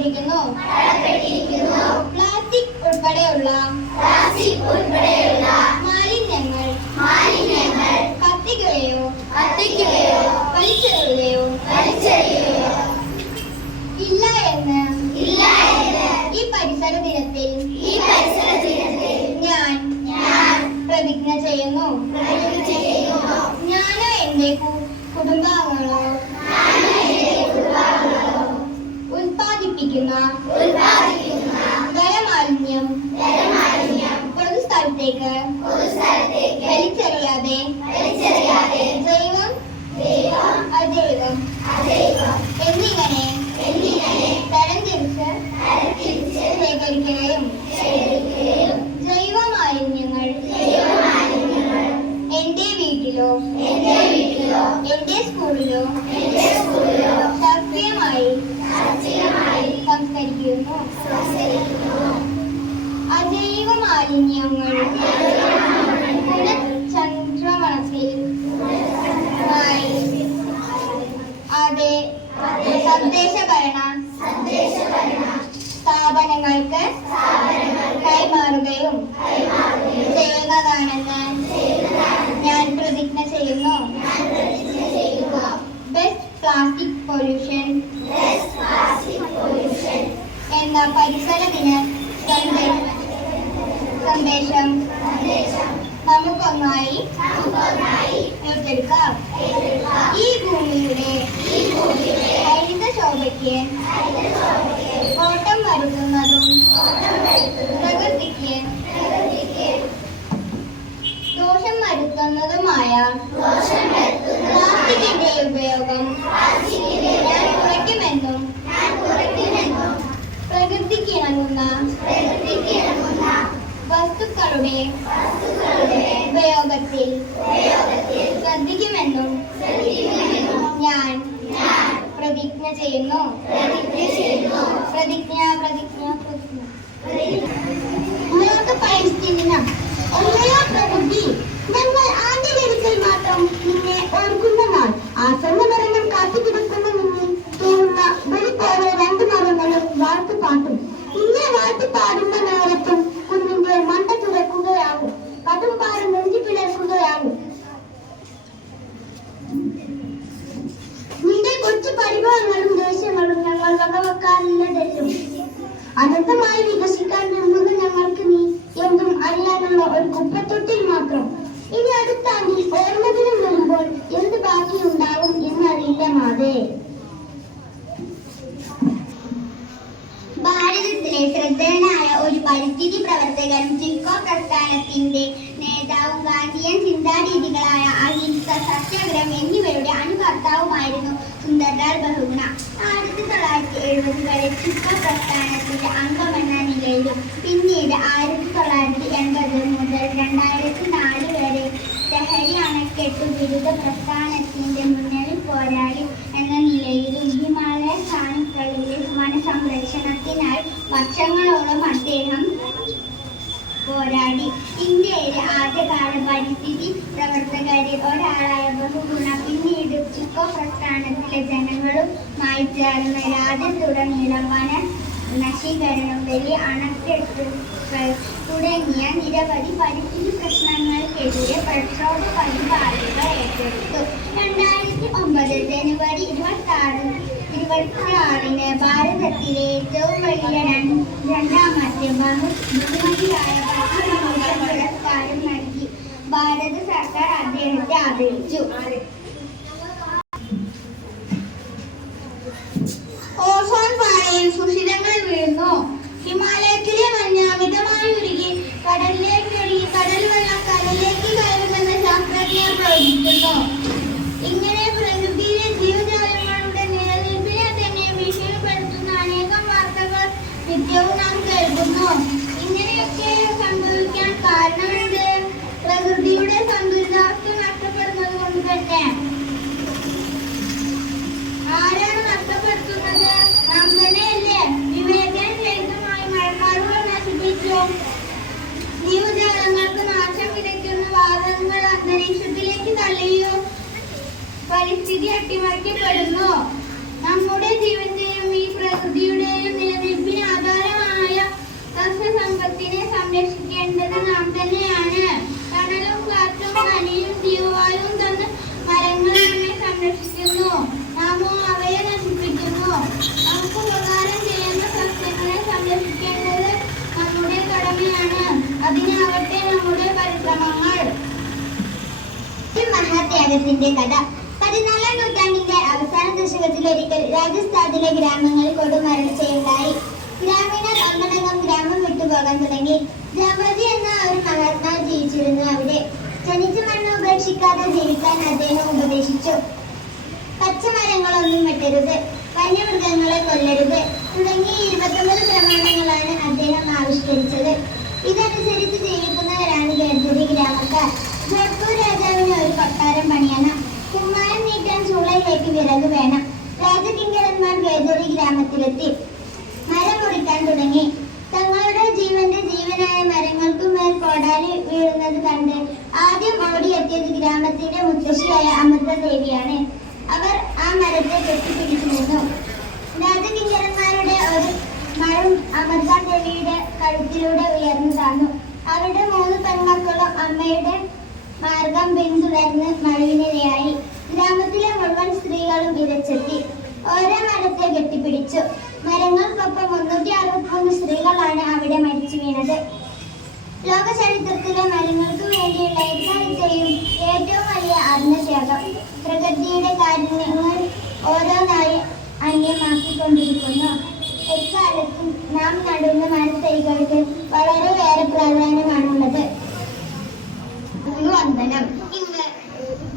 കടപ്പെട്ടിരിക്കുന്നു പ്ലാസ്റ്റിക് ഉൾപ്പെടെയുള്ള മാലിന്യങ്ങൾ കത്തിക്കുകയോ വലിച്ചെറിയുകയോ ഇല്ല എന്ന് ഈ പരിസര ദിനത്തിൽ ഞാൻ പ്രതിജ്ഞ ചെയ്യുന്നു. ഞാനോ എന്റെ കുടുംബാംഗങ്ങളോ ഉൽപ്പാദിപ്പിക്കുന്ന ജലമാലിന്യം പൊതുസ്ഥലത്തേക്ക് വലിച്ചെറിയാതെ മാലിന്യങ്ങൾ ചന്ദ്രമണത്തിൽ അതെ തദ്ദേശ ഭരണ സ്ഥാപനങ്ങൾക്ക് കൈമാറുകയും ചെയ്യുന്നതാണെന്ന് ഞാൻ പ്രതിജ്ഞ ചെയ്യുന്നു ബെസ്റ്റ് പ്ലാസ്റ്റിക് പൊല്യൂഷൻ എന്ന പരിസര ദിന സന്ദേ- സന്ദേശം നമുക്കൊന്നായി ഏറ്റെടുക്കാം ഈ ഭൂമിയുടെ ഹരിത ശോഭയ്ക്ക് കോട്ടം വരുത്തുന്നതും പ്രകൃതിക്ക് ദോഷം വരുത്തുന്നതുമായ പ്ലാസ്റ്റിക്കിന്റെ ഉപയോഗം ഞാൻ കുറയ്ക്കുമെന്നും പ്രകൃതിക്ക് ഇണങ്ങുന്ന വസ്തുക്കളുടെ ഉപയോഗത്തിൽ ശ്രദ്ധിക്കുമെന്നും ഞാൻ പ്രതിജ്ഞ ചെയ്യുന്നു. പ്രതിജ്ഞ പ്രതിജ്ഞ പ്രതിജ്ഞ. പരിസ്ഥിതി എല്ലയോ പ്രകൃതി. ഞങ്ങൾ ആണ്ടിലൊരിക്കൽ മാത്രം നിന്നെ ഓർക്കുന്ന നാൾ. ആസന്ന മരണം കാത്തുകിടക്കുന്ന തൊള്ളായിരത്തി ചിത്ര പ്രസ്ഥാനത്തിന്റെ അംഗമെന്ന നിലയിലും പിന്നീട് ആയിരത്തി തൊള്ളായിരത്തി എൺപത് മുതൽ രണ്ടായിരത്തി നാല് വരെ ലഹരി അണക്കെട്ടു വിരുദ്ധ പ്രസ്ഥാനത്തിന്റെ മുന്നണി പോരാളി എന്ന നിലയിലും ഹിമാലയ സാനുക്കളിലെ വനസംരക്ഷണത്തിനായി വർഷങ്ങളോളം അദ്ദേഹം പോരാടി. ഇന്ത്യയിലെ ആദ്യകാല പരിസ്ഥിതി പ്രസ്ഥാനത്തിലെ ജനങ്ങളുമായി ചേർന്ന് രാജ്യത്തുടനീളം വന നശീകരണം വലിയ അണക്കെട്ടുകൾ തുടങ്ങിയ നിരവധി പരിസ്ഥിതി പ്രശ്നങ്ങൾക്കെതിരെ പ്രക്ഷോഭ പരിപാടികൾ ഏറ്റെടുത്തു. രണ്ടായിരത്തി ഒമ്പത് ജനുവരി ഇരുപത്തി ആറ് ഇരുപത്തി ആറിന് ഭാരതത്തിലെ ഏറ്റവും വലിയ രണ്ട് രണ്ടാമത്തെ ബഹു ബഹുമതിയായ പത്മഭൂഷൺ പുരസ്കാരം നൽകി. ഭാരത സർക്കാർ അദ്ദേഹത്തെ ആദരിച്ചു. കടലിലേക്ക് കടൽ വെള്ളം കടലിലേക്ക് കയറുമെന്ന് ശാസ്ത്രജ്ഞർ പ്രവചിക്കുന്നു. ഇങ്ങനെ പ്രകൃതിയിലെ ജീവജാലങ്ങളുടെ നിലനിൽപ്പിനെ തന്നെ ഭീഷണിപ്പെടുത്തുന്ന അനേകം വാർത്തകൾ നിത്യവും നാം കേൾക്കുന്നു. ഇങ്ങനെയൊക്കെ സംഭവിക്കാൻ കാരണമെന്ത് പ്രകൃതിയുടെ സന്തുലിതാവസ്ഥ നഷ്ടപ്പെടുന്നത് കൊണ്ട് തന്നെ. ആരാണ് നഷ്ടപ്പെടുത്തുന്നത്? നാം തന്നെയല്ലേ. വിവേചന രഹിതമായി മഴക്കാറുകൾ നശിപ്പിച്ചു. ജീവജാലങ്ങൾക്ക് നാശം വിതയ്ക്കുന്ന വാദങ്ങൾ അന്തരീക്ഷത്തിലേക്ക് തള്ളിയോ? പരിസ്ഥിതി അട്ടിമറിക്കപ്പെടുന്നു. നമ്മുടെ ജീവന്റെയും ഈ പ്രകൃതിയുടെയും നിലനിൽപ്പിന് ആധാരമായ സസ്യസമ്പത്തിനെ സംരക്ഷിക്കേണ്ടത് നാം തന്നെയാണ് തണലും കാറ്റും കനിയും ജീവവായുവും തന്ന് മരങ്ങൾ നമ്മെ സംരക്ഷിക്കുന്നു നാമോ അവയെ നശിപ്പിക്കുന്നു നമുക്ക് ഉപകാരം ചെയ്യുന്ന സസ്യങ്ങളെ സംരക്ഷിക്കേണ്ടത് നമ്മുടെ കടമയാണ് അതിനാവട്ടെ നമ്മുടെ പരിശ്രമങ്ങൾ ഒരു മഹാത്യാഗത്തിന്റെ കഥ. പതിനാലാം നൂറ്റാണ്ടിന്റെ അവസാന ദശകത്തിൽ ഒരിക്കൽ രാജസ്ഥാനിലെ ഗ്രാമങ്ങളിൽ കൊടുമരൾച്ചയുണ്ടായി ഗ്രാമീണർ ഒന്നടങ്കം ഗ്രാമം വിട്ടുപോകാൻ തുടങ്ങി. ദ്രൗപതി എന്ന ഒരു മഹാത്മാവ് ജീവിച്ചിരുന്നു അവിടെ. ജനിച്ച മണ്ണ് ഉപേക്ഷിക്കാതെ ജീവിക്കാൻ അദ്ദേഹം ഉപദേശിച്ചു. പച്ചമരങ്ങളൊന്നും വെട്ടരുത്. വന്യമൃഗങ്ങളെ കൊല്ലരുത്. തുടങ്ങിയ ഇരുപത്തൊമ്പത് പ്രമാണങ്ങളാണ് അദ്ദേഹം ആവിഷ്കരിച്ചത്. ഇതനുസരിച്ച് ജീവിക്കുന്നവരാണ് ഗണപതി ഗ്രാമക്കാർ. ജോധ്പൂർ രാജാവിന് ഒരു കൊട്ടാരം പണിയണം കുമ്മാരം നീട്ടാൻ ചൂളയിലേക്ക് വിറക് വേണം. രാജകിങ്കരന്മാർ വേദൂരി ഗ്രാമത്തിലെത്തി. മരം മുറിക്കാൻ തുടങ്ങി. തങ്ങളുടെ ജീവന്റെ ജീവനായ മരങ്ങൾക്കു മേൽ കോടാലി വീഴുന്നത് കണ്ട് ആദ്യം ഓടിയെത്തിയത് ഗ്രാമത്തിന്റെ മുത്തശ്ശിയായ അമൃതദേവിയാണ്. അവർ ആ മരത്തെ കെട്ടിപ്പിടിച്ചു നിന്നു രാജകിങ്കരന്മാരുടെ ഒരു മരം അമൃതാദേവിയുടെ കഴുത്തിലൂടെ ഉയർന്നു താന്നു അവരുടെ മൂന്ന് പെൺമക്കളും അമ്മയുടെ മാർഗം പിന്തുടർന്ന് മഴവിനിരയായി ഗ്രാമത്തിലെ മുഴുവൻ സ്ത്രീകളും വിരച്ചെത്തി ഓരോ മരത്തെ കെട്ടിപ്പിടിച്ചു. മരങ്ങൾക്കൊപ്പം മുന്നൂറ്റി അറുപത്തിമൂന്ന് സ്ത്രീകളാണ് അവിടെ മരിച്ചു വീണത്. ലോക ചരിത്രത്തിലെ മരങ്ങൾക്ക് വേണ്ടിയുള്ള എക്കാലത്തെയും ഏറ്റവും വലിയ ആത്മത്യാഗം പ്രകൃതിയുടെ കാരുണ്യങ്ങൾ ഓരോന്നായി അന്യമാക്കിക്കൊണ്ടിരിക്കുന്നു. എക്കാലത്തും നാം നടുന്ന മരത്തൈകൾക്ക് വളരെയേറെ പ്രാധാന്യമാണുള്ളത്. വന്ദനം ഇന്ന്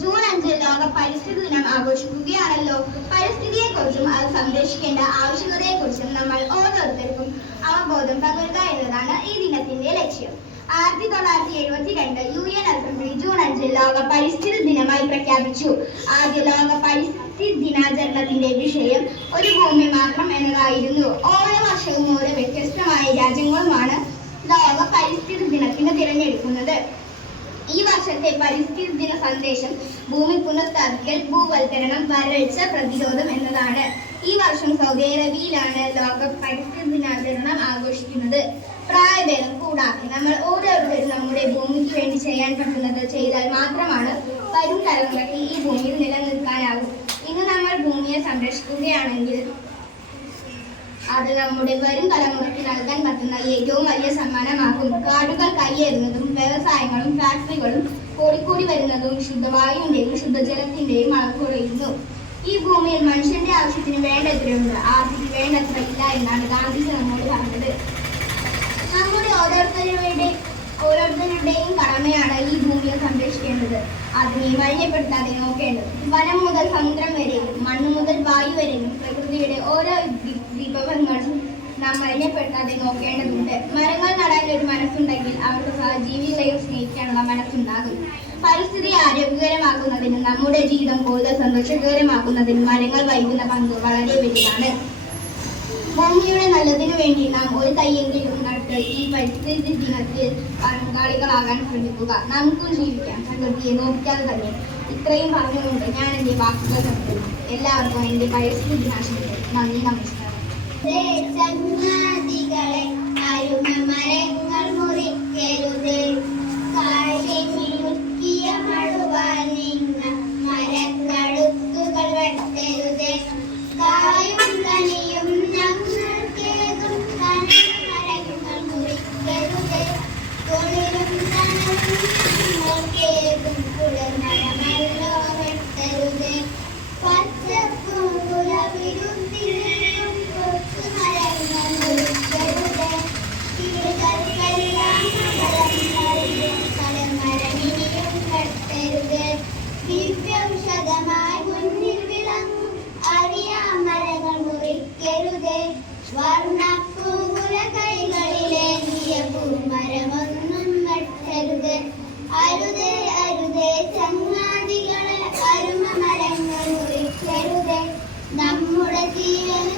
ജൂൺ അഞ്ച് ലോക പരിസ്ഥിതി ദിനം ആഘോഷിക്കുകയാണല്ലോ. പരിസ്ഥിതിയെ കുറിച്ചും അത് സംരക്ഷിക്കേണ്ട ആവശ്യകതയെ കുറിച്ചും നമ്മൾ ഓരോരുത്തർക്കും അവബോധം പകരുക എന്നതാണ് ഈ ദിനത്തിന്റെ ലക്ഷ്യം. ആയിരത്തി തൊള്ളായിരത്തി എഴുപത്തി രണ്ട് യു എൻ അസംബ്ലി ജൂൺ അഞ്ച് ലോക പരിസ്ഥിതി ദിനമായി പ്രഖ്യാപിച്ചു. ആദ്യ ലോക പരിസ്ഥിതി ദിനാചരണത്തിന്റെ വിഷയം ഒരു ഭൂമി മാത്രം എന്നതായിരുന്നു. ഓരോ വർഷവും ഓരോ വ്യത്യസ്തമായ രാജ്യങ്ങളുമാണ് ലോക പരിസ്ഥിതി ദിനത്തിന് തിരഞ്ഞെടുക്കുന്നത്. ഈ വർഷത്തെ പരിസ്ഥിതി ദിന സന്ദേശം ഭൂമി പുനഃസ്ഥാപിക്കൽ ഭൂവൽക്കരണം വരൾച്ച പ്രതിരോധം എന്നതാണ്. ഈ വർഷം സൗദി അറേബ്യയിലാണ് ലോക പരിസ്ഥിതി ദിനാചരണം ആഘോഷിക്കുന്നത്. പ്രായഭേദം കൂടാതെ നമ്മൾ ഓരോരുത്തരും നമ്മുടെ ഭൂമിക്ക് വേണ്ടി ചെയ്യാൻ പറ്റുന്നത് ചെയ്താൽ മാത്രമാണ് വരും തലമുറയ്ക്ക് ഈ ഭൂമിയിൽ നിലനിൽക്കാനാകും ഇന്ന് നമ്മൾ ഭൂമിയെ സംരക്ഷിക്കുകയാണെങ്കിൽ അത് നമ്മുടെ വരും തലമുറയ്ക്ക് നൽകാൻ പറ്റുന്ന ഏറ്റവും വലിയ സമ്മാനമാകും. കാടുകൾ കയ്യേറുന്നതും വ്യവസായങ്ങളും ഫാക്ടറികളും കൂടിക്കൂടി വരുന്നതും ശുദ്ധവായുവിന്റെയും ശുദ്ധജലത്തിന്റെയും അളവ് കുറയുന്നു. ഈ ഭൂമിയിൽ മനുഷ്യന്റെ ആവശ്യത്തിന് വേണ്ടത്രയുണ്ട്. ആർക്കും വേണ്ടത്ര ഇല്ല എന്നാണ് ഗാന്ധിജി നമ്മോട് പറഞ്ഞത്. നമ്മുടെ ഓരോരുത്തരുടെ ഓരോരുത്തരുടെയും കടമയാണ് ഈ ഭൂമിയെ സംരക്ഷിക്കേണ്ടത്. അതിനെ മലിനപ്പെടുത്താതെ നോക്കേണ്ടത്. വനം മുതൽ സമുദ്രം വരെയും മണ്ണ് മുതൽ വായു വരെയും പ്രകൃതിയുടെ ഓരോ വിഭവങ്ങളും നാം മലിനപ്പെടുത്താതെ നോക്കേണ്ടതുണ്ട്. മരങ്ങൾ നടാൻ ഒരു മനസ്സുണ്ടെങ്കിൽ അവർക്ക് സഹജീവികളെയും സ്നേഹിക്കാനുള്ള മനസ്സുണ്ടാകും. പരിസ്ഥിതി ആരോഗ്യകരമാക്കുന്നതിന് നമ്മുടെ ജീവിതം കൂടുതൽ സന്തോഷകരമാക്കുന്നതിന് മരങ്ങൾ വഹിക്കുന്ന പങ്ക് വളരെ വലുതാണ്. ഭൂമിയുടെ നല്ലതിനു വേണ്ടി നാം ഒരു തയ്യെങ്കിലും നട്ട് ഈ പരിസ്ഥിതി ദിനത്തിൽ പങ്കാളികളാകാൻ ശ്രമിക്കുക. നമുക്കും ജീവിക്കാം പ്രകൃതിയെ നോക്കിയാൽ തന്നെ ഇത്രയും പറഞ്ഞുകൊണ്ട് ഞാൻ എന്റെ വാക്കുകൾ നിർത്തുന്നു. എല്ലാവർക്കും എന്റെ പരിസ്ഥിതി ദിനാശംസകൾ. നന്ദി നമസ്കാരം. ചങ്ങാതികളെ അരുമ മരങ്ങൾ മുറിക്കരുത്. കാലിനുക്കിയ മഴുവാൻ വർണപ്പൂകുല കൈകളിലെ മരമൊന്നും വെട്ടരുത് അരുതേ അരുതേ ചങ്ങാതികളെ അരുമ മരങ്ങൾ നമ്മുടെ ജീവൻ